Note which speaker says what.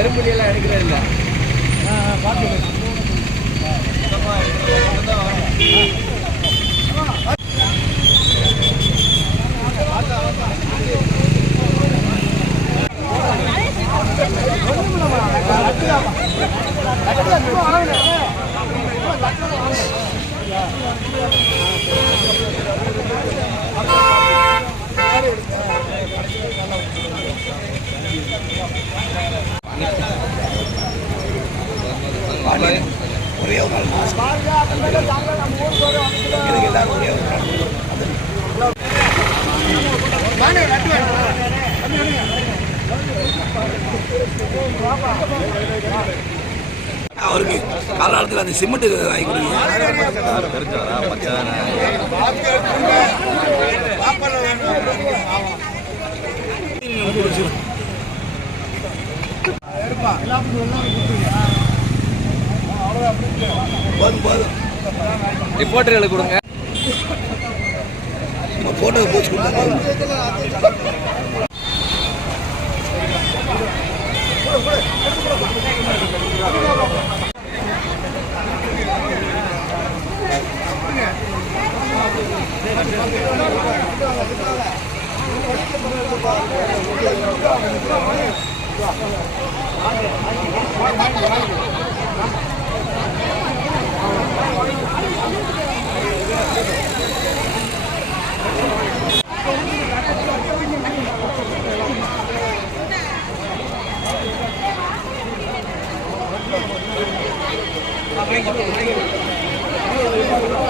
Speaker 1: கரும்புலியெல்லாம் எடுக்கிறதில்ல Thank you. Pandian.
Speaker 2: ஒரே ஒரு நாள் மாசம். எல்லாரும் ஒரே ஒரு நாள். அவருக்கு காலத்தில் அந்த சிமெண்ட் வாங்கி கொடுங்க. போதும் போதும்
Speaker 1: ரிப்போர்ட்டர்களுக்கு கொடுங்க.
Speaker 2: போட்டோ போச்சு Thank you. ハイハイ。